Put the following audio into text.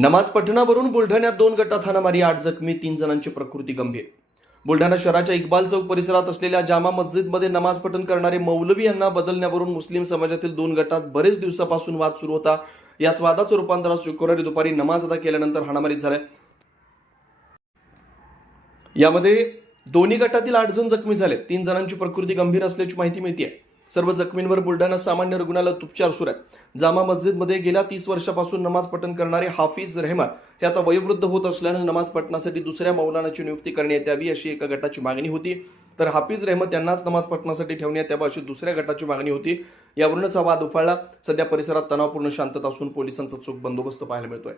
नमाज पठणावरून बुलढाण्यात 2 गटात हाणामारी, 8 जखमी, 3 जणांची प्रकृती गंभीर. बुलढाणा शहराच्या इक्बाल चौक परिसरात असलेल्या जामा मस्जिदमध्ये नमाज पठण करणारे मौलवी यांना बदलण्यावरून मुस्लिम समाजातील 2 गटात बरेच दिवसापासून वाद सुरू होता. याच वादाचं रूपांतर आज शुक्रवारी दुपारी नमाज अदा केल्यानंतर हाणामारीत झालंय. यामध्ये दोन्ही गटातील 8 जण जखमी झाले. 3 जणांची प्रकृती गंभीर असल्याची माहिती मिळते. सर्व जखमींवर बुलढाणा सामान्य रुग्णालयात उपचार सुरू आहेत. जामा मस्जिदमध्ये गेल्या 30 वर्षापासून नमाज पठण करणारे हाफिज रहमत हे आता वयोवृद्ध होत असल्यानं नमाज पठणासाठी दुसऱ्या मौलानाची नियुक्ती करण्यात यावी अशी एका गटाची मागणी होती. तर हाफिज रहमत यांनाच नमाज पठणासाठी ठेवण्यात यावं अशी दुसऱ्या गटाची मागणी होती. यावरूनच हा वाद उफाळला. सध्या परिसरात तणावपूर्ण शांतता असून पोलिसांचा चोख बंदोबस्त पाहायला मिळतोय.